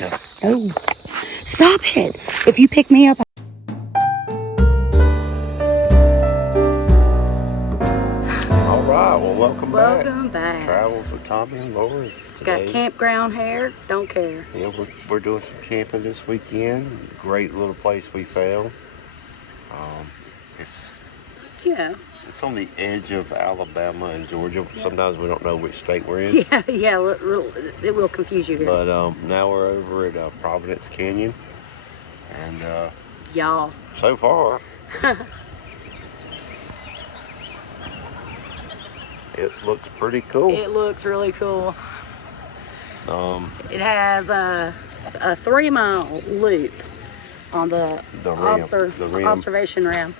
Let's go. Oh, stop it. If you pick me up. All right, well, welcome back. Travels with Tommy and Laura. Got campground hair, don't care. Yeah, we're doing some camping this weekend. Great little place we found. It's on the edge of Alabama and Georgia. Yeah. Sometimes we don't know which state we're in. Yeah, it will confuse you here. But now we're over at Providence Canyon, and y'all. So far, it looks pretty cool. It looks really cool. It has a 3-mile loop on the observation rim.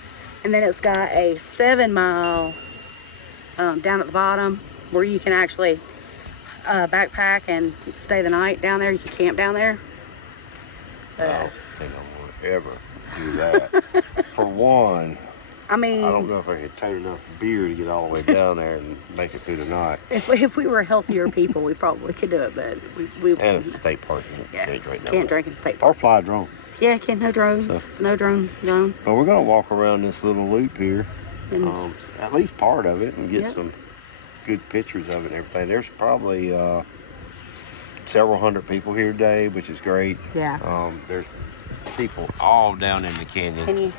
And then it's got a 7-mile down at the bottom where you can actually backpack and stay the night down there. You can camp down there. I don't think I want to ever do that. For one, I don't know if I could take enough beer to get all the way down there and make it through the night. If we were healthier people, we probably could do it, but we and it's a state park. Can't drink in a state park. Or fly a drone. Yeah, can't, no drones. So, it's no drone zone. But we're going to walk around this little loop here, at least part of it, and get some good pictures of it and everything. There's probably several hundred people here today, which is great. Yeah. There's people all down in the canyon. Can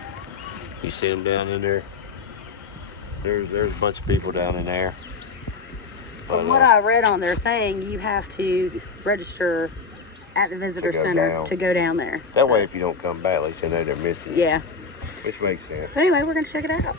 you see them down in there? There's a bunch of people down in there. From what I read on their thing, you have to register at the visitor center to go down there. That way, if you don't come back, at least they know they're missing you. Yeah. Which makes sense. But anyway, we're going to check it out.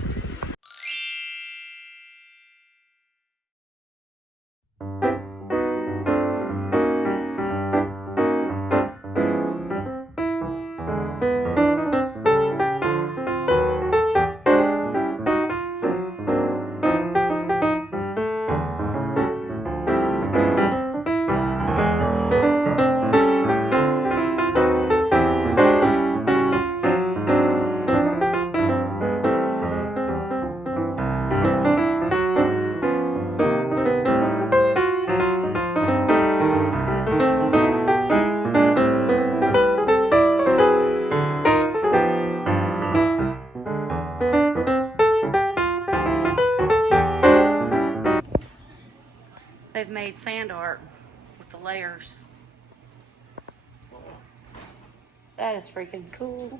They've made sand art with the layers. That is freaking cool.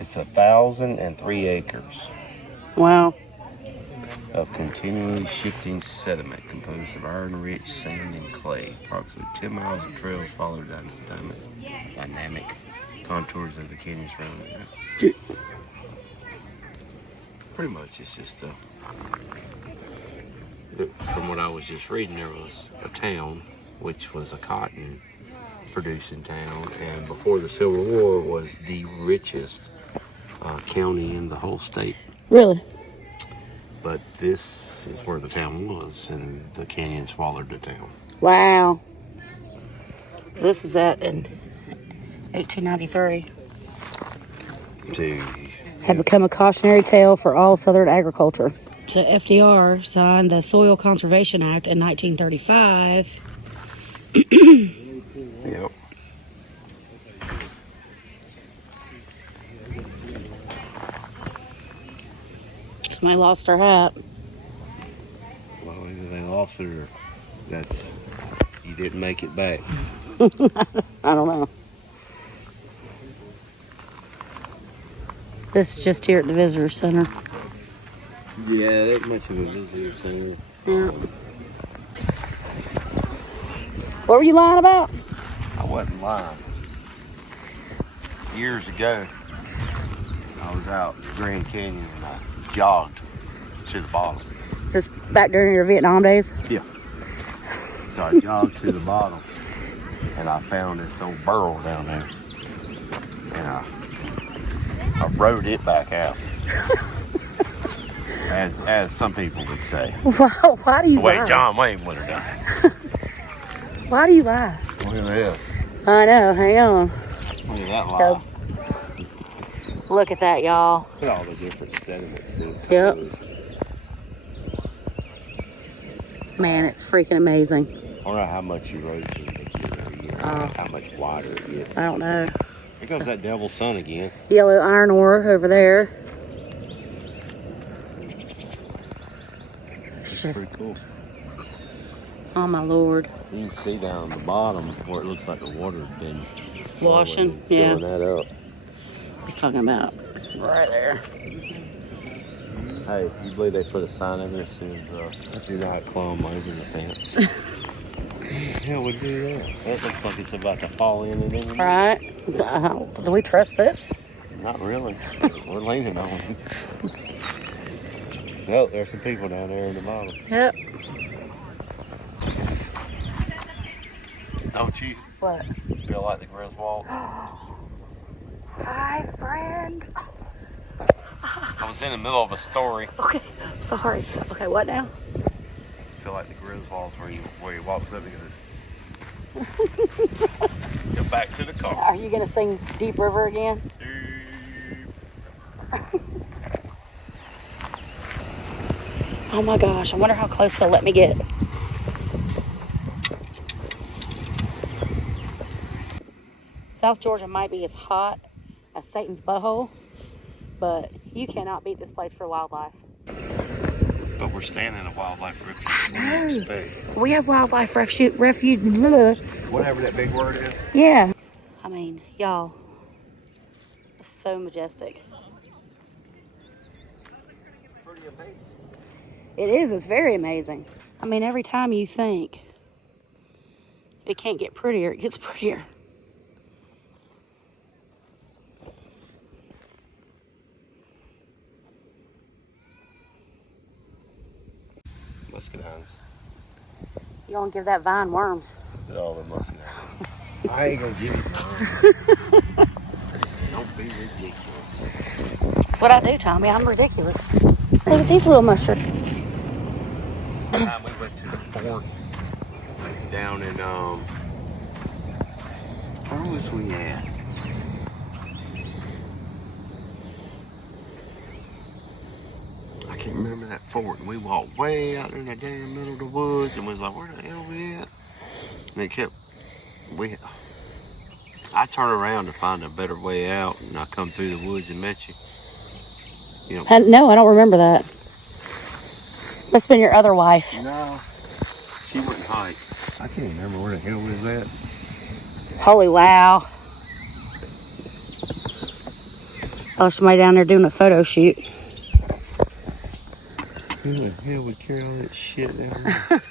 It's 1,003 acres. Wow. Of continually shifting sediment composed of iron-rich sand and clay. Approximately 10 miles of trails follow down the dynamic contours of the canyons around it. Pretty much it's just from what I was just reading, there was a town which was a cotton producing town, and before the Civil War was the richest county in the whole state. Really? But this is where the town was, and the canyon swallowed the town. Wow. This is in 1893. Had become a cautionary tale for all Southern agriculture. So FDR signed the Soil Conservation Act in 1935. Yep. Somebody lost their hat. Well, either they lost it or you didn't make it back. I don't know. This is just here at the visitor center. Yeah, that's much of a visitor center. Yeah. What were you lying about? I wasn't lying. Years ago, I was out in the Grand Canyon and I jogged to the bottom. Is this back during your Vietnam days? Yeah. So I jogged to the bottom and I found this old burrow down there. And I rode it back out. as some people would say. Why do you lie? The way John Wayne would have done it. Why do you lie? Look at this. I know, hang on. Look at that lie. Look at that, y'all. Look at all the different sediments too. Yep. Man, it's freaking amazing. I don't know how much erosion they get every year. How much wider it gets. I don't know. Here comes that devil's sun again. Yellow iron ore over there. It's just pretty cool. Oh my Lord. You can see down the bottom where it looks like the water's been Washing, yeah. filling that up. He's talking about right there. Hey, you believe they put a sign in there that says, do not climb over the fence? Hell would do that? That looks like it's about to fall in and everything. Right. Do we trust this? Not really. We're leaning on it. No, there's some people down there in the bottom. Yep. Don't you? What? Feel like the Griswold? Hi, friend. I was in the middle of a story. Okay, sorry. Okay, what now? Feel like the Griswolds where he walks up and goes, go back to the car. Are you gonna sing Deep River again? Oh my gosh, I wonder how close he'll let me get. South Georgia might be as hot as Satan's butthole, but you cannot beat this place for wildlife. But we're staying in a wildlife refuge. What do you expect? We have wildlife refuge. Whatever that big word is. Yeah. I mean, y'all, it's so majestic. Pretty amazing. It is. It's very amazing. I mean, every time you think it can't get prettier, it gets prettier. Muscadines. You gonna give that vine worms? Look at all the muscadines. I ain't gonna give you none. Don't be ridiculous. That's what I do, Tommy. I'm ridiculous. Look at these little mushrooms. One time we went to the fort down in where was we at? I can't remember that fort. And we walked way out in the damn middle of the woods and was like, where the hell we at? And they kept I turned around to find a better way out and I come through the woods and met you. You know, No, I don't remember that. That's been your other wife. no, she wouldn't hike. I can't remember where the hell was that. Holy wow. Oh, somebody down there doing a photo shoot. Who the hell would carry all that shit down there?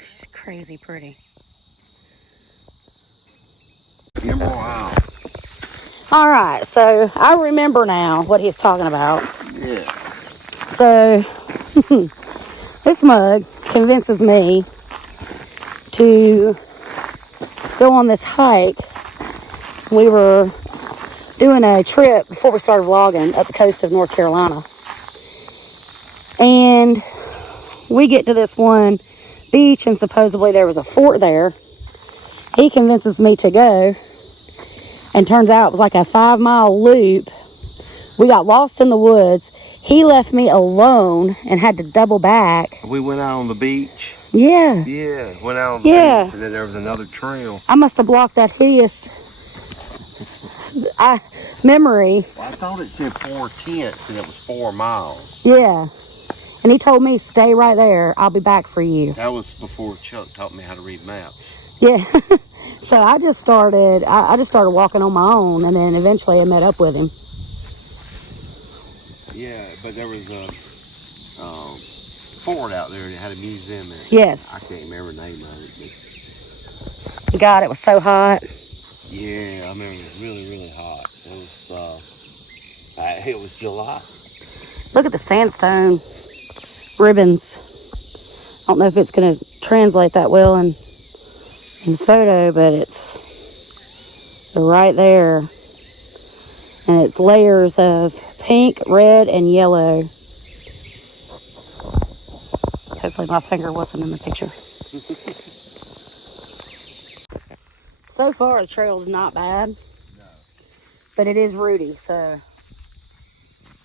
She's crazy pretty. Emerald Isle. All right, so I remember now what he's talking about. Yeah. So this mug convinces me to go on this hike. We were doing a trip before we started vlogging up the coast of North Carolina. And we get to this one beach and supposedly there was a fort there. He convinces me to go. And turns out it was like a 5-mile loop. We got lost in the woods. He left me alone and had to double back. We went out on the beach. Yeah. Yeah, went out on the beach and then there was another trail. I must have blocked that hideous memory. Well, I thought it said 4 tenths and it was 4 miles. Yeah. And he told me, stay right there. I'll be back for you. That was before Chuck taught me how to read maps. Yeah. So I just started walking on my own, and then eventually I met up with him. Yeah, but there was a fort out there that had a museum in it. Yes. I can't remember the name of it. But God, it was so hot. yeah, I remember it was really, really hot. It was July. Look at the sandstone ribbons. I don't know if it's going to translate that well in photo, but they're right there. And it's layers of pink, red, and yellow. Hopefully my finger wasn't in the picture. So far, the trail's not bad. No. But it is rooty, so you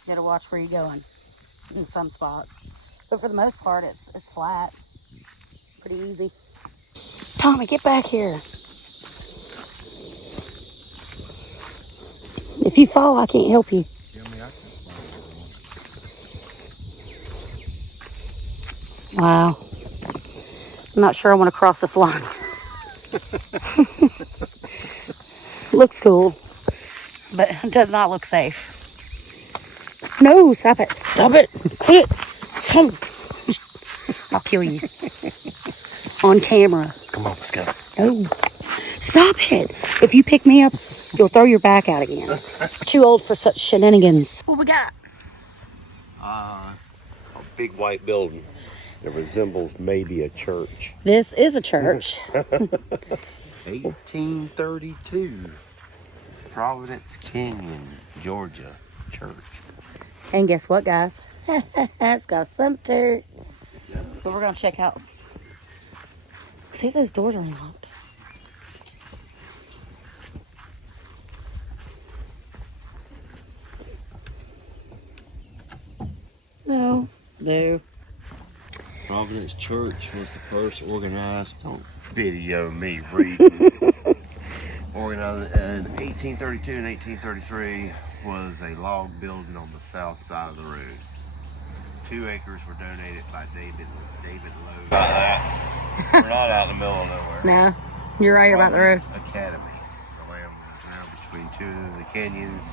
gotta watch where you're going in some spots. But for the most part, it's flat. Pretty easy. Tommy, get back here. If you fall, I can't help you. Wow. I'm not sure I want to cross this line. Looks cool, but it does not look safe. No, stop it. Stop it. Quit. Come. I'll kill you. On camera. Come on, let's go. No. Stop it. If you pick me up, you'll throw your back out again. Too old for such shenanigans. What we got? A big white building that resembles maybe a church. This is a church. 1832. Providence Canyon, Georgia church. And guess what, guys? It's got some dirt. But we're going to check out. See if those doors are unlocked. No. No. Providence Church was the first organized, don't video me reading. Organized in 1832 and 1833 was a log building on the south side of the road. 2 acres were donated by David Lowe. About that. We're not out in the middle of nowhere. No, you're right about the road. Academy. The land was now between 2 of the canyons.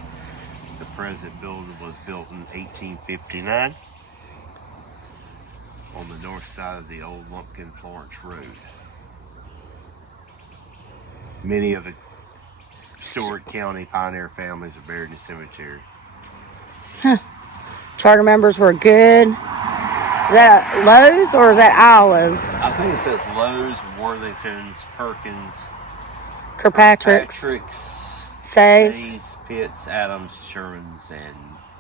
The present building was built in 1859 on the north side of the old Lumpkin Florence Road. Many of the Stewart County pioneer families are buried in the cemetery. Huh. Charter members were good. Is that Lowe's or is that Iowa's? I think it says Lowe's, Worthington's, Perkins, Kirkpatrick's, Say's, Pitts, Adams, Sherman's, and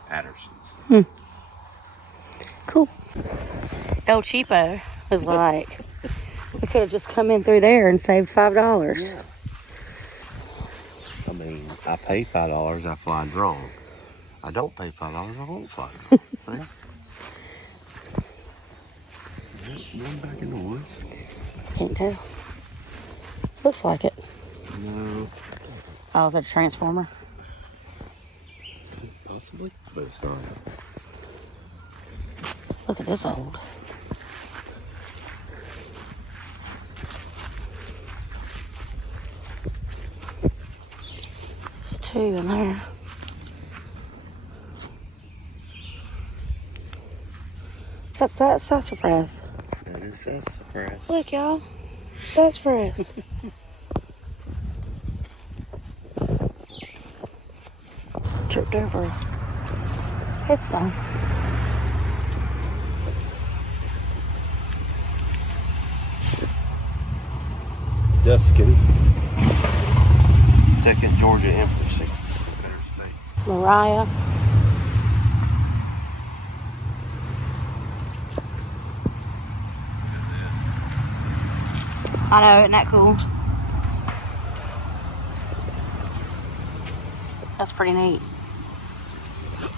Patterson's. Cool. El Cheapo was like, we could have just come in through there and saved $5. Yeah. I mean, I pay $5, I fly drone. I don't pay $5, I won't fly drone. See? Going back in the woods? Can't tell. Looks like it. No. Oh, is that a transformer? Possibly, but it's not. Look at this old. There's 2 in there. That's sassafras. That is sassafras. Look, y'all. Sassafras. Tripped over a headstone. Duskin. Second Georgia Empress. Confederate States. Mariah. I know, isn't that cool? That's pretty neat.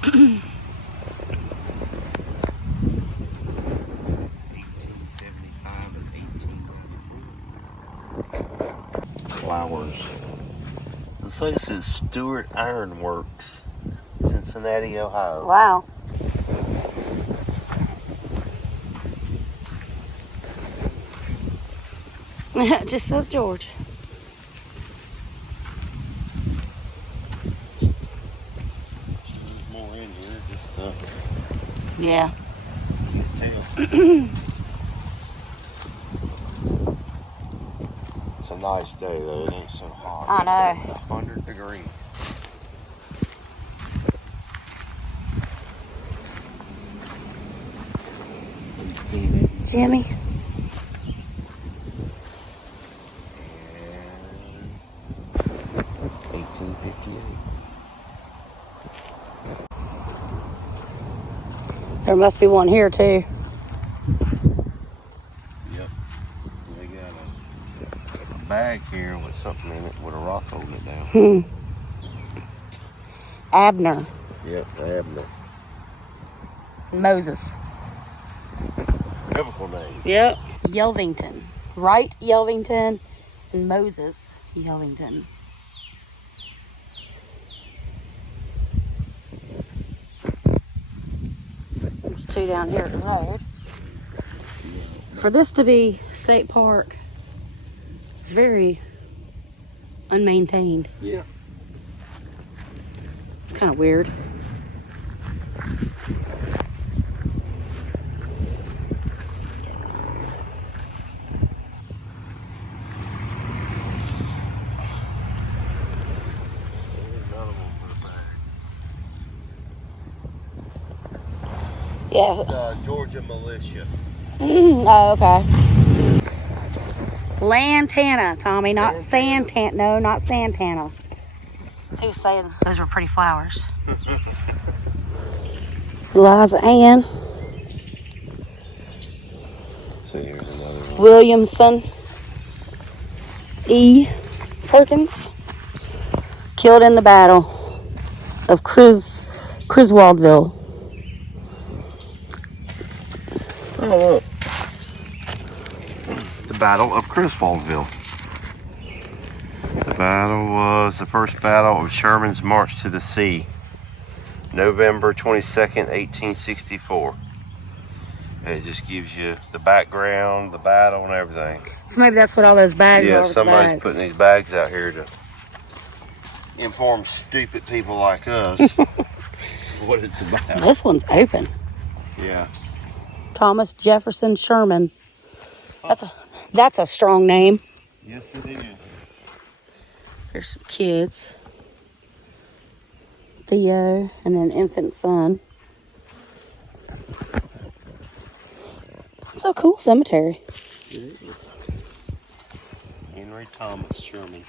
1875 and 1894. Flowers. This place is Stewart Iron Works, Cincinnati, Ohio. Wow. It just says George. There's more in here, just Yeah. its tail. It's a nice day though, it ain't so hot. I know. 100 degrees. Jimmy. 1858. There must be one here too. Yep. They got a bag here with something in it. Abner. Yep, Abner. Moses. Biblical name. Yep. Yelvington. Wright Yelvington and Moses Yelvington. There's two down here at the road. For this to be state park, it's very unmaintained. Yeah. It's kind of weird. Yeah. It's, Georgia militia. Oh, okay. Lantana, Tommy, not Santana. No, not Santana. He was saying those were pretty flowers. Eliza Ann. See, here's another one. Williamson E. Perkins. Killed in the battle of Griswoldville. Oh, look. The Battle of Griswoldville. The battle was the first battle of Sherman's March to the Sea, November 22nd, 1864. And it just gives you the background, the battle, and everything. So maybe that's what all those bags are. Yeah, somebody's putting these bags out here to inform stupid people like us what it's about. This one's open. Yeah. Thomas Jefferson Sherman. That's a strong name. Yes, it is. There's some kids. Theo, and then infant son. It's a cool cemetery. It is. Henry Thomas Sherman.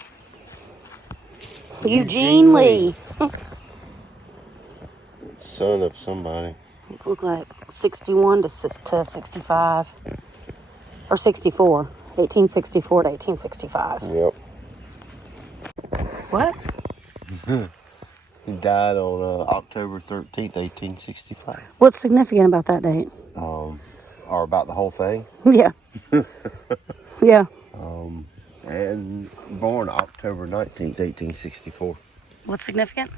Eugene Lee. Son of somebody. It looked like 61 to 65. Or 64. 1864 to 1865. Yep. What? He died on October 13th, 1865. What's significant about that date? Or about the whole thing. Yeah. Yeah. And born October 19th, 1864. What's significant?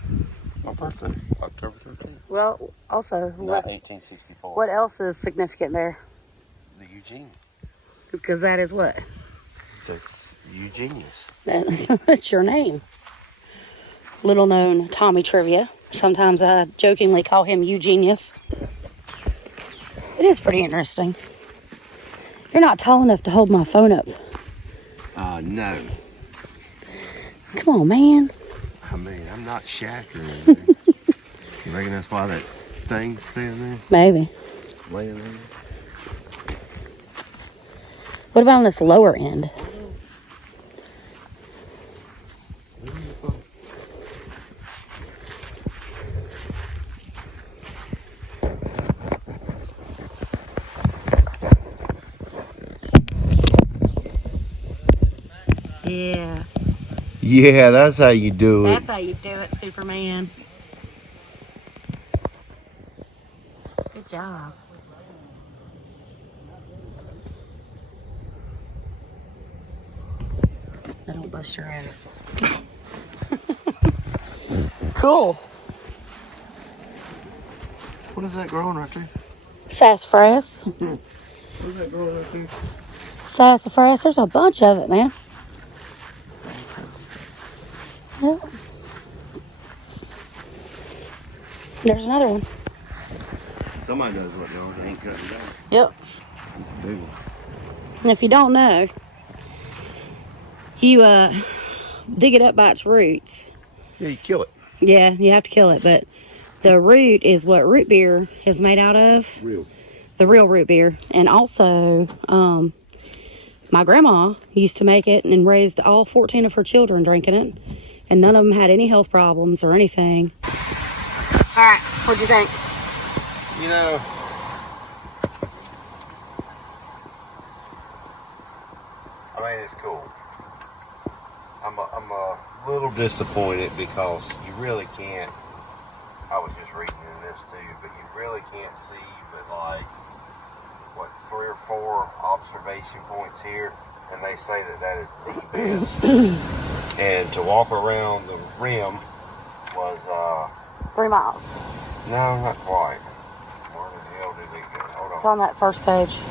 My birthday, October 13th. Well, also, Not 1864. what else is significant there? The Eugene. Because that is what? That's Eugenius. That's your name. Little known Tommy trivia. Sometimes I jokingly call him Eugenius. It is pretty interesting. You're not tall enough to hold my phone up. No. Come on, man. I mean, I'm not Shaq or anything. You reckon that's why that thing's staying there? Maybe. Laying there? What about on this lower end? Yeah. Yeah, that's how you do it. That's how you do it, Superman. Good job. I don't bust your ass. Cool. What is that growing right there? Sassafras. What is that growing right there? Sassafras. There's a bunch of it, man. Yep. There's another one. Somebody knows what they are. They ain't cutting down. Yep. It's a big one. And if you don't know, you dig it up by its roots. Yeah, you kill it. Yeah, you have to kill it, but the root is what root beer is made out of. Real. The real root beer. And also, my grandma used to make it and raised all 14 of her children drinking it. And none of them had any health problems or anything. All right, what'd you think? You know, I mean, it's cool. I'm little disappointed because you really can't. I was just reading in this too, but you really can't see but like what 3 or 4 observation points here, and they say that is the best. And to walk around the rim was 3 miles. no, not quite. Where the hell did it go? Hold on. It's on that first page.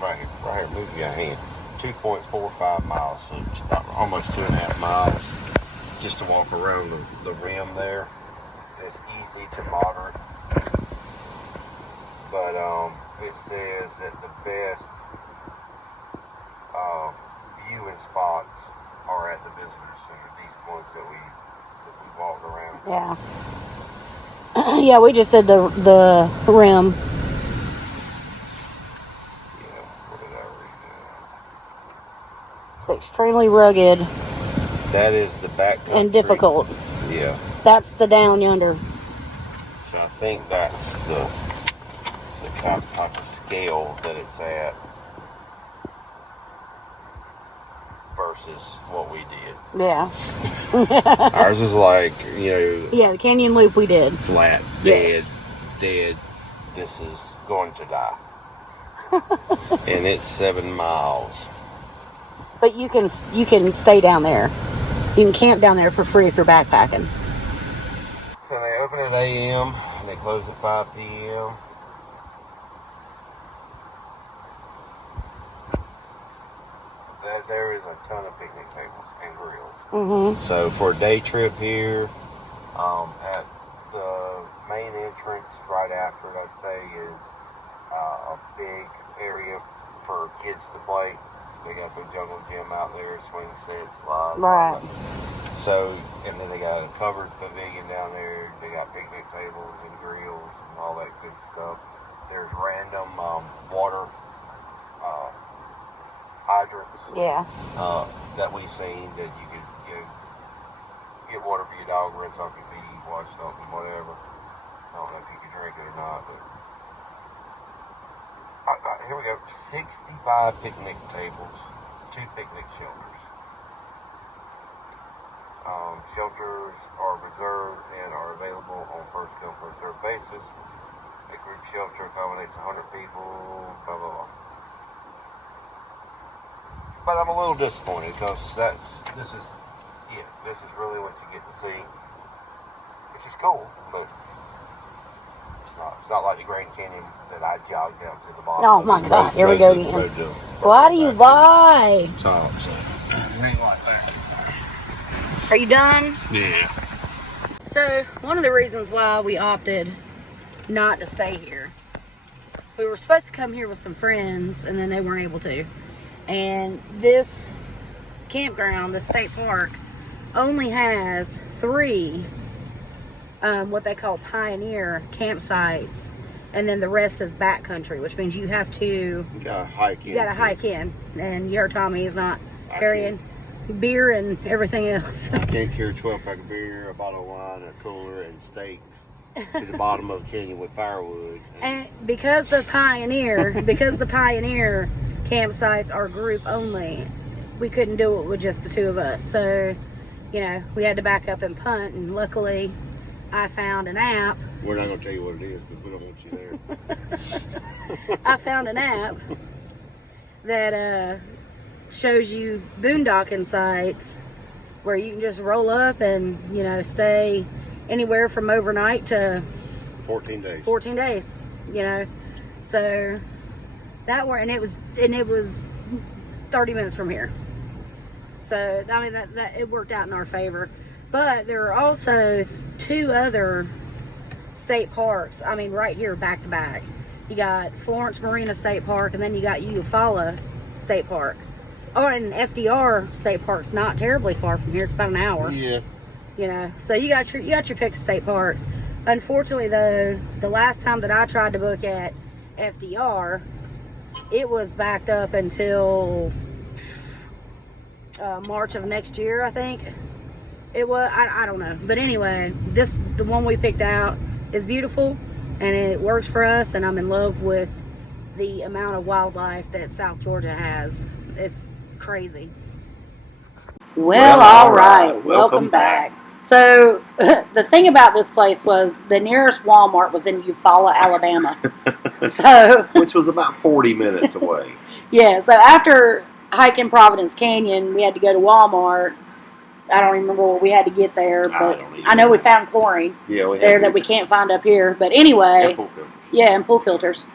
Right here, move your hand. 2.45 miles, so it's about almost 2.5 miles just to walk around the rim there. It's easy to moderate, but it says that the best viewing spots are at the visitor center. These ones that we walked around. Yeah. Yeah, we just did the rim. Yeah, what did I read? It's extremely rugged. That is the backcountry. And difficult. Yeah. That's the down yonder. So I think that's the kind of type of scale that it's at versus what we did. Yeah. Ours is like, Yeah, the canyon loop we did. Flat, Yes. dead. This is going to die. And it's 7 miles. But you can stay down there. You can camp down there for free if you're backpacking. So they open at a.m. and they close at 5 p.m. There is a ton of picnic tables and grills. Mm-hmm. So for a day trip here, at the main entrance right after it, I'd say is a big area for kids to play. They got the jungle gym out there, swing sets, slides. Right. So, and then they got a covered pavilion down there. They got picnic tables and grills and all that good stuff. There's random water hydrants. Yeah. That we seen that you could get water for your dog, rinse off your feet, wash something, whatever. I don't know if you can drink it or not, but here we go. 65 picnic tables, 2 picnic shelters. Shelters are reserved and are available on first come first served basis. A group shelter accommodates 100 people. Blah blah blah. But I'm a little disappointed because this is really what you get to see, which is cool, but it's not like the Grand Canyon that I jogged down to the bottom. Oh my God, here we go again. Why do you lie? Top, so it ain't like that. Are you done? Yeah. So, one of the reasons why we opted not to stay here, we were supposed to come here with some friends, and then they weren't able to. And this campground, the state park, only has 3 what they call pioneer campsites, and then the rest is backcountry, which means you have to You gotta hike in. You gotta hike in, and your Tommy is not carrying beer and everything else. I can't carry a 12-pack of beer, a bottle of wine, a cooler, and steaks to the bottom of the canyon with firewood. And because the pioneer campsites are group only, we couldn't do it with just the 2 of us. So, we had to back up and punt, and luckily I found an app. We're not going to tell you what it is because we don't want you there. I found an app that shows you boondocking sites where you can just roll up and, stay anywhere from overnight to 14 days. 14 days, So that worked, and it was 30 minutes from here. So I mean that it worked out in our favor. But there are also 2 other state parks. I mean, right here, back to back. You got Florence Marina State Park, and then you got Eufaula State Park. Oh, and FDR State Park's not terribly far from here. It's about an hour. Yeah. So you got your pick of state parks. Unfortunately, though, the last time that I tried to book at FDR, it was backed up until March of next year, I think. It was, I don't know. But anyway, the one we picked out is beautiful, and it works for us, and I'm in love with the amount of wildlife that South Georgia has. It's crazy. Well, all right. Welcome back. So, the thing about this place was the nearest Walmart was in Eufaula, Alabama. Which was about 40 minutes away. Yeah, so after hiking Providence Canyon, we had to go to Walmart. I don't remember what we had to get there, but I know we found chlorine there that we can't find up here. But anyway, and pool filters. Yeah, and pool filters.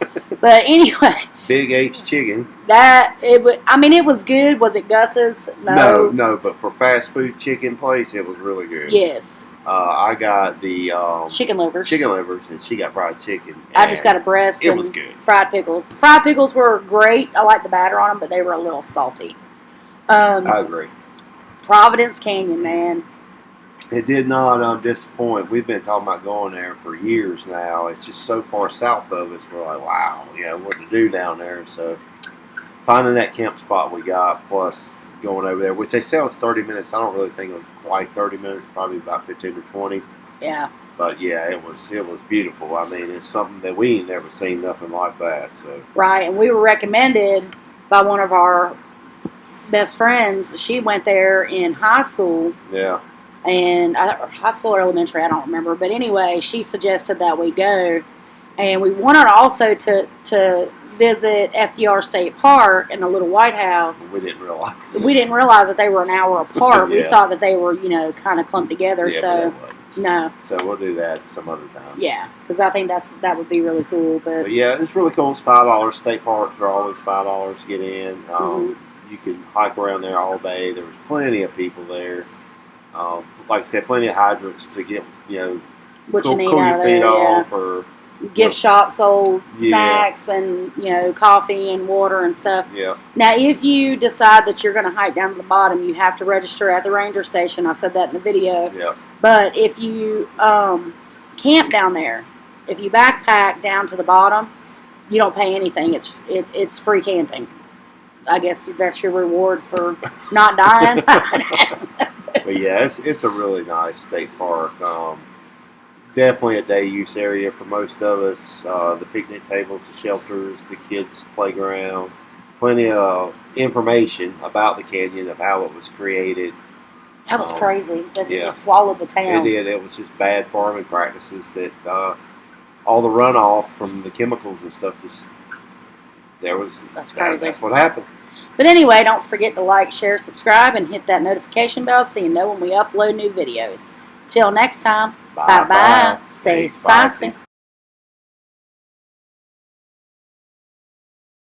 But anyway, Big H chicken. It was good. Was it Gus's? No, but for fast food chicken place, it was really good. Yes. I got the chicken livers. And she got fried chicken. I just got a breast. It was good. Fried pickles. The fried pickles were great. I like the batter on them, but they were a little salty. I agree. Providence Canyon, man. It did not disappoint. We've been talking about going there for years now. It's just so far south of us. We're like, wow, what to do down there. So finding that camp spot we got, plus going over there, which they say was 30 minutes. I don't really think it was quite 30 minutes, probably about 15 or 20. Yeah. But yeah, it was beautiful. I mean, it's something that we ain't never seen nothing like that. So right, and we were recommended by one of our best friends. She went there in high school. Yeah. And high school or elementary, I don't remember. But anyway, she suggested that we go. And we wanted also to visit FDR State Park and the Little White House. We didn't realize. We didn't realize that they were an hour apart. Yeah. We thought that they were, kind of clumped together. Yeah, so, no. So we'll do that some other time. Yeah, because I think that would be really cool. But yeah, it's really cool. It's $5. State parks are always $5 to get in. You can hike around there all day. There was plenty of people there. Like I said, plenty of hydrants to get, what cool you need your out of feet there, off, or gift shops sold snacks and coffee and water and stuff. Yeah. Now, if you decide that you're going to hike down to the bottom, you have to register at the ranger station. I said that in the video. Yeah. But if you camp down there, if you backpack down to the bottom, you don't pay anything. It's free camping. I guess that's your reward for not dying. But yeah, it's a really nice state park. Definitely a day use area for most of us. The picnic tables, the shelters, the kids' playground. Plenty of information about the canyon, of how it was created. That was crazy. That it just swallowed the town. It did. It was just bad farming practices that all the runoff from the chemicals and stuff that's crazy. That's what happened. But anyway, don't forget to like, share, subscribe, and hit that notification bell so you know when we upload new videos. Till next time, bye-bye. Stay spicy.